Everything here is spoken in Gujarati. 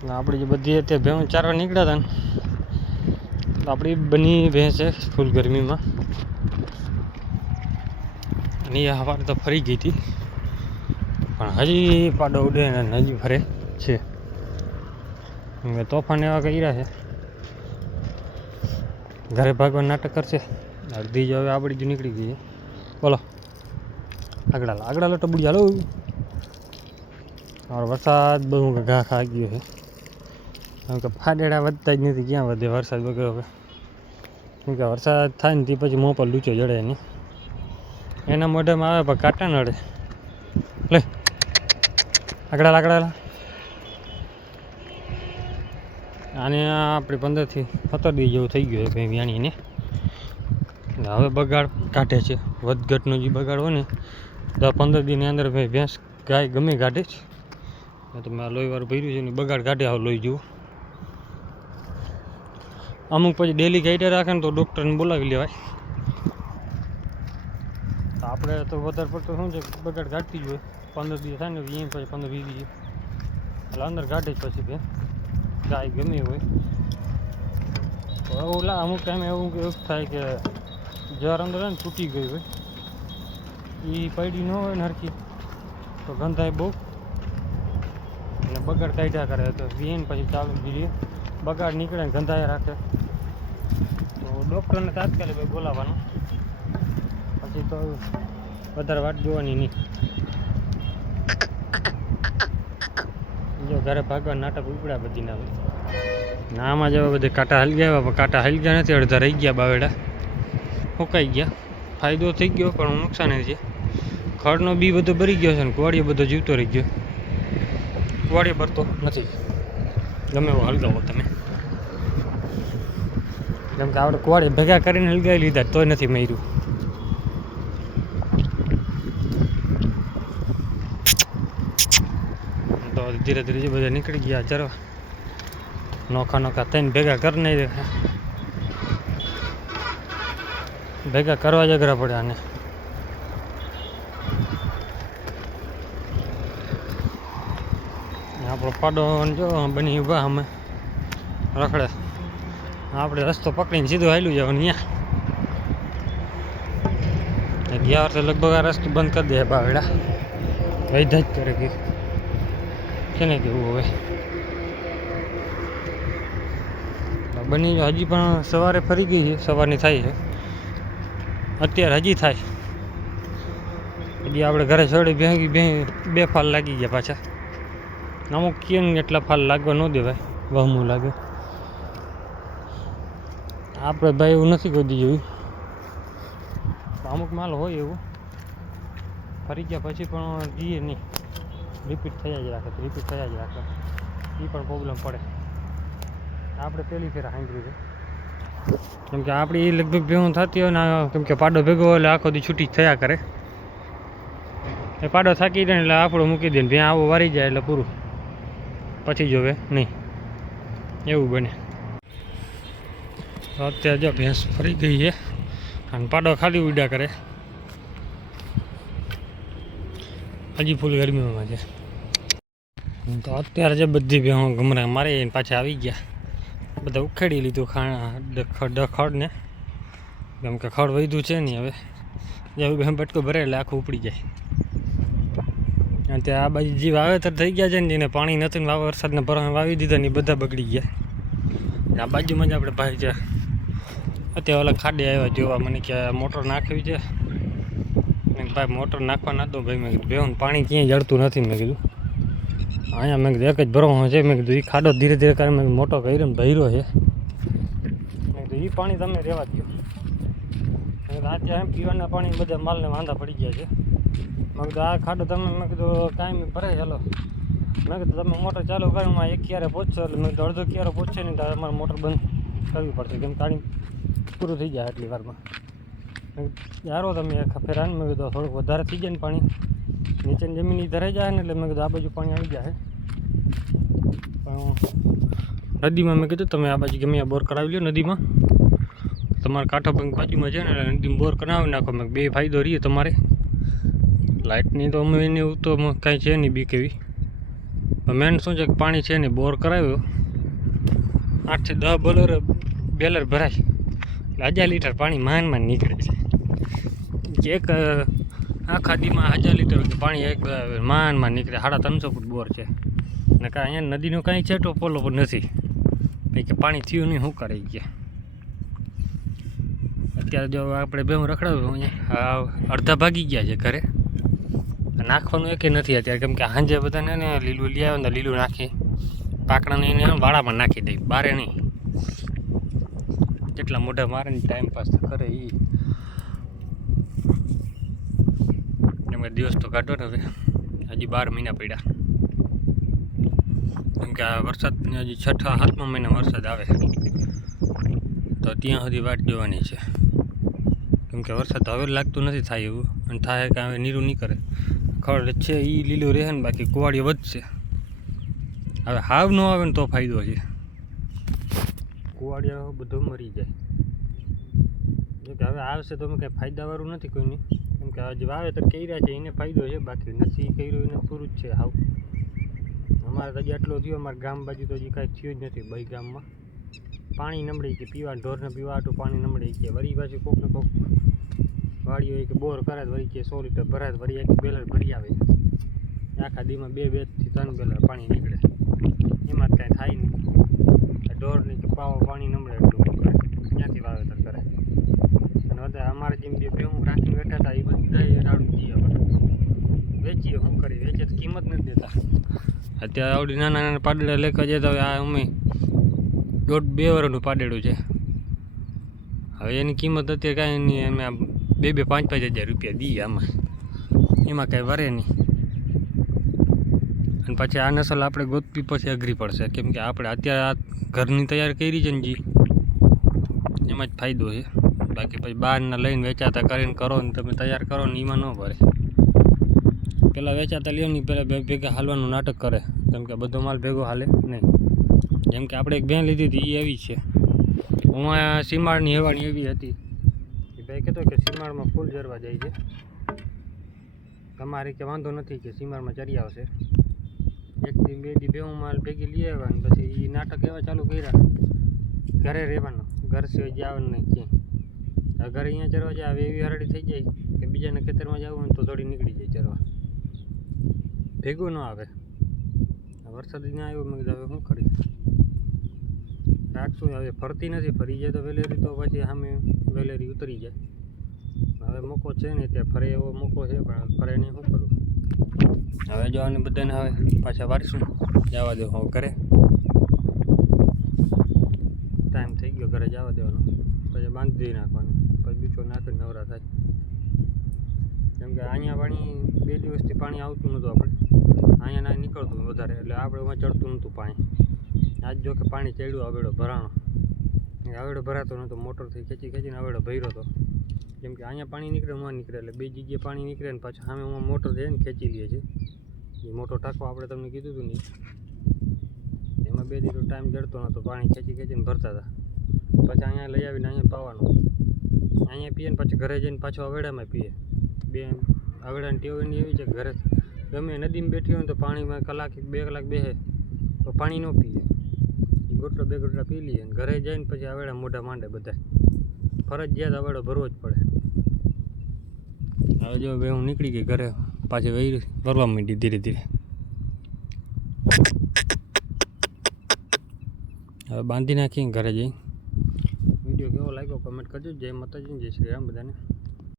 આપણે જે બધી અત્યારે ભેંસ ચારવા નીકળ્યા હતા ને તો આપણી બની ભેંસ છે ફૂલ ગરમીમાં, અને એ સવારે તો ફરી ગઈ હતી પણ હજી પાડો ઉડે ને હજી ફરે છે. તોફાન એવા કર્યા છે, ઘરે ભાગવા નાટક કરશે. અડધી જ હવે આપણી જ નીકળી ગઈ. બોલો આગળ ટબુડી હાલો. વરસાદ બહુ ઘા ખા ગયો છે, કેમ કે ફાડેડા વધતા જ નથી. ક્યાં વધે વરસાદ વગર હવે, કેમ કે વરસાદ થાય ને તે પછી મોં પર લૂચો જડે નહીં. એના મોઢામાં આવે પણ કાંટા નડે. લે આગળ આને આપણે 15થી 17 દી જેવું થઈ ગયું ભાઈ વ્યાણીને. હવે બગાડ કાઢે છે, વધઘટનો જે બગાડ હોય ને 10-15 દીની અંદર ભાઈ ભેંસ ગાય ગમે કાઢે છે. તો મેં આ લોહીવાળું ભર્યું છે ને બગાડ કાઢે આવું લોહી જેવું. અમુક પછી ડેલી ગાઈડે રાખે ને તો ડૉક્ટરને બોલાવી લેવાય. આપણે તો વધારે પડતો શું છે બગાડ કાઢતી જ હોય. 15 દી થાય ને પછી 15-20 દી એટલે અંદર કાઢે જ પછી ભેંસ ગાય ગમે હોય. તો ઓલા અમુક ટાઈમે એવું થાય કે જર અંદર ને તૂટી ગઈ હોય, એ પડી ન હોય ને હરખી તો ગંધાય બહુ અને બગાડ કાઢ્યા કરે. તો વીન પછી ચાલુ જોઈએ બગાડ નીકળે ને ગંધાય રાખે તો ડૉક્ટરને તાત્કાલિક બોલાવવાનું. પછી તો વધારે વાટ જોવાની નહીં. જો ઘરે ભાગવા નાટક ઉપડ્યા બધી ના આમાં જેવા બધે કાંટા હલી ગયા, પણ કાંટા હલી ગયા નથી. અડધા રહી ગયા, બાવેડા ફૂંકાઈ ગયા. ફાયદો થઈ ગયો પણ નુકસાન છે. ખડનો બી બધો ભરી ગયો છે ને કુવાડીઓ બધો જીવતો રહી ગયો. કુવાડીઓ ભરતો નથી ગમે એવો હલગાવો તમે, કેમ કે આપણે કુવાડી ભેગા કરીને હલગાવી લીધા તોય નથી મર્યું. તો ધીરે ધીરે જે બધા નીકળી ગયા ચરવા. નોખા થઈને ભેગા કરી નહીં દેખા, ભેગા કરવા જ અઘરા પડે આને. આપણો પાડો જો બની ઊભા અમે રખડે. આપણે રસ્તો પકડીને સીધું હાલ્યું જવાનું. અહીંયા ગયા વર્ષે લગભગ આ રસ્તો બંધ કરી દે બાવેડા વૈધા જ કરે કે કેને કેવું હવે બની હજી પણ સવારે ફરી ગઈ છે. સવારની થાય છે અત્યારે, હજી થાય. હજી આપણે ઘરે ચડી બે ફાલ લાગી ગયા પાછા. અમુક કેમ એટલા ફાલ લાગવા ન દેવાય, વહમું લાગે. આપણે ભાઈ એવું નથી ગોદી જોયું. અમુક માલ હોય એવું ફરી ગયા પછી પણ જઈએ નહીં, રિપીટ થયા જ રાખે. એ પણ પ્રોબ્લેમ પડે. આપણે પહેલી ફેર સાંભળ્યું છે, કેમ કે આપણી એ લગભગ ભેગું થતી હોય ને, કેમ કે પાડો ભેગો એટલે આખો દી છૂટી થયા કરે. એ પાડો થાકી જાય એટલે આપણો મૂકી દે ને ભેં આવો વારી જાય એટલે પૂરું, પછી જોવે નહીં, એવું બને. અત્યારે જો ભેંસ ફરી ગઈ છે અને પાડો ખાલી ઉડ્યા કરે. હજી ફૂલ ગરમીમાં છે. તો અત્યારે જે બધી ભેંસો ગમરા મારી પાછા આવી ગયા. બધા ઉખેડી લીધું ખડ ને, કેમ કે ખડ વધ્યું છે નહીં. હવે જેવું ભેં બટકો ભરે એટલે આખું ઉપડી જાય. અને ત્યાં આ બાજુ જે વાવેતર થઈ ગયા છે ને, જેને પાણી નથી ને વરસાદને ભરવા વાવી દીધા ને, એ બધા બગડી ગયા. આ બાજુમાં જ આપણે ભાઈ છે અત્યારે ઓલા ખાડે આવ્યા જોવા. મને કે મોટર નાખવી છે. મેં ભાઈ મોટર નાખવા ના દો ભાઈ. મેં કીધું ભેહું પાણી ક્યાંય જડતું નથી. મેં કીધું અહીંયા મેં કીધું એક જ ભરવાનો છે. મેં કીધું એ ખાડો ધીરે ધીરે કરીને મેં મોટો કર્યો ને ભર્યો છે. મેં કીધું એ પાણી તમે રહેવા દો. અત્યારે પીવાના પાણી બધા માલને વાંધા પડી ગયા છે. મેં કીધું આ ખાડો તમે મેં કીધું કાંઈ ભરે ચાલો. મેં કીધું તમે મોટર ચાલુ કરો, એક ક્યારે પહોંચશો એટલે મેં કીધું અડધો ક્યારે પહોંચશે નહીં તો અમારે મોટર બંધ કરવી પડશે, કેમ પાણી પૂરું થઈ જાય આટલી વારમાં. યારો તમે ફેરા ને મેં કીધું થોડુંક વધારે થઈ જાય ને પાણી નીચેની જમીન ધરાઈ જાય ને, એટલે મેં કીધું આ બાજુ પાણી આવી જાય. પણ નદીમાં મેં કીધું તમે આ બાજુ ગમે બોર કરાવી લો નદીમાં. તમારે કાંઠો બંધ બાજુમાં છે ને, નદીમાં બોર કરાવી નાખો. મેં બે ફાયદો રહીએ તમારે. લાઇટની તો અમે એને એવું તો કાંઈ છે નહીં બી કેવી. પણ મેન શું છે કે પાણી છે નહીં, બોર કરાવ્યો 8 થી 10 બેલર ભરાય એટલે 1000 લીટર પાણી માંડ નીકળે છે. એક આખા દીમાં 1000 લીટર પાણી એક માંડ નીકળે. 350 ફૂટ બોર છે ને કાંઈ અહીંયા નદીનો કાંઈ છેટો પોલો પણ નથી. કંઈ કે પાણી થયું નહીં, શું કરે ગયા. અત્યારે જો આપણે બે રખડાવ્યું અહીંયા અડધા ભાગી ગયા છે ઘરે. નાખવાનું એકે નથી અત્યારે, કેમ કે સાંજે બધાને ને લીલું લઈ આવે ને લીલું નાખી પાકડાને એને વાળામાં નાખી દઈ, બારે નહીં. જેટલા મોઢા મારે ને ટાઈમ પાસ કરે એ. કેમ કે દિવસ તો કાઢો ને હવે, હજી 12 મહિના પડ્યા. કેમ કે આ વરસાદ હજી 6ઠા 7મા મહિના વરસાદ આવે તો ત્યાં સુધી વાટ જોવાની છે. કેમ કે વરસાદ હવે લાગતું નથી થાય એવું, અને થાય કે હવે નીરું નહીં કરે. ખડ છે એ લીલું રહે ને, બાકી કુવાડીઓ વધશે. હવે હાવ ન આવે ને તો ફાયદો છે, કુવાડીઓ બધું મરી જાય. જો કે હવે આવશે તો કંઈ ફાયદાવાળું નથી કોઈની. કેમ કે હજી વાવેતર કર્યા છે એને ફાયદો છે, બાકી નથી કર્યું એને પૂરું જ છે હાવ. અમારે તો હજી આટલો થયો, અમારા ગામ બાજુ તો હજી કાંઈ થયું જ નથી. ભાઈ ગામમાં પાણી નમળી કે પીવા ઢોરને પીવા આટલું પાણી નમળી કે વળી પાછું કોક ને કોક વાડીઓ કે બોર કરે વળી કે 100 લીટર ભરાય વળી એક બેલર ભરી આવે. આખા દીમાં 2 થી 3 બેલર પાણી નીકળે, એમાં જ કાંઈ થાય નહીં. ઢોરની કે પાવા પાણી નમળે એટલું કરે, ક્યાંથી વાવેતર કરે. અને વધારે અમારે જેમ બે ભેહું રાખીને બેઠા હતા એ બધા રાડું દઈએ, વેચીએ શું કરીએ, વેચે તો કિંમત નથી દેતા. અત્યારે આવડી નાના નાના પાડેડા લેખા જતા હવે આ અમે 1.5-2 વર્ષનું પાડેડું છે. હવે એની કિંમત અત્યારે કાંઈ નહીં, અમે 2-5 હજાર રૂપિયા દઈએ આમાં, એમાં કાંઈ વરે નહીં. અને પછી આ નસલ આપણે ગોતવી પછી અઘરી પડશે. કેમ કે આપણે અત્યારે આ ઘરની તૈયાર કરી છે ને જી, એમાં જ ફાયદો છે. બાકી પછી બહારના લઈને વેચાતા કરીને કરો ને તમે તૈયાર કરો ને એમાં ન ભરે. પહેલાં વેચાતા લ્યો ને પહેલાં ભેગા હાલવાનું નાટક કરે, કેમ કે બધો માલ ભેગો હાલે નહીં. જેમ કે આપણે એક બેન લીધી હતી એ એવી છે. હું આ સીમાડની હેવાણી એવી હતી એ ભાઈ કહેતો કે સીમાડમાં ફૂલ જરવા જાય છે, તમારે કે વાંધો નથી કે સીમાડમાં ચરી આવશે. 1 થી 2 દી ભેગું માલ ભેગી લઈ આવ્યા ને પછી એ નાટક એવા ચાલુ કર્યા, ઘરે રહેવાનું, ઘર સિવાય જવાનું નહીં ક્યાંય. ઘરે અહીંયા ચરવા જાય હવે એવી હરડી થઈ જાય કે બીજાના ખેતરમાં જવું હોય તો થોડી નીકળી જાય ચરવા, ભેગું ન આવે. વરસાદ ના આવ્યો મેં કીધું હવે શું કરી રાખશું. હવે ફરતી નથી, ફરી જાય તો વેલેરી તો પછી સામે વેલેરી ઉતરી જાય. હવે મોકો છે ને ત્યાં ફરે એવો મોકો છે, પણ ફરે નહીં, શું કરું. હવે જો આને બધાને હવે પાછા વારીશું, જવા દો હવે ઘરે. ટાઈમ થઈ ગયો ઘરે જવા દેવાનો, પછી બાંધી નાખવાનું, પછી બીજો નાખીને નવરા થાય. કેમ કે અહીંયા પાણી 2 દિવસથી પાણી આવતું નહોતું, આપણે અહીંયા ના નીકળતું વધારે, એટલે આપણે એમાં ચડતું નહોતું પાણી. આજ જો કે પાણી ચડ્યું, આવેડો ભરાણો, આવેડો ભરાતો નહોતો, મોટરથી ખેંચીને આવેડો ભર્યો હતો. કેમ કે અહીંયા પાણી નીકળે ન નીકળે, એટલે 2 જગ્યાએ પાણી નીકળે ને પાછું સામે હું મોટર જઈને ખેંચી લઈએ છીએ. એ મોટો ટાંકો આપણે તમને કીધું હતું નહીં, એમાં 2 દિવસનો ટાઈમ જડતો નહોતો, પાણી ખેંચીને ભરતા હતા. પછી અહીંયા લઈ આવીને અહીંયા પાવાનું, અહીંયા પીએ ને પછી ઘરે જઈને પાછો અવેડામાં પીએ. બે અવેડાની ટેવ એની એવી છે કે ઘરે ગમે નદીમાં બેઠી હોય ને તો પાણીમાં 1-2 કલાક બેસે તો પાણી ન પીએ, એ ગોટલો 2 ગોટલા પી લઈએ. અને ઘરે જઈને પછી અવેડા મોઢા માંડે બધા, ફરજિયાત અવેડો ભરવો જ પડે. હવે જો હું નીકળી ગઈ ઘરે, પાછી વહી ભરવા માંડી ધીરે ધીરે. હવે બાંધી નાખીને ઘરે જઈ. વિડીયો કેવો લાગ્યો કમેન્ટ કરજો. જય માતાજી, જય શ્રી રામ બધાને.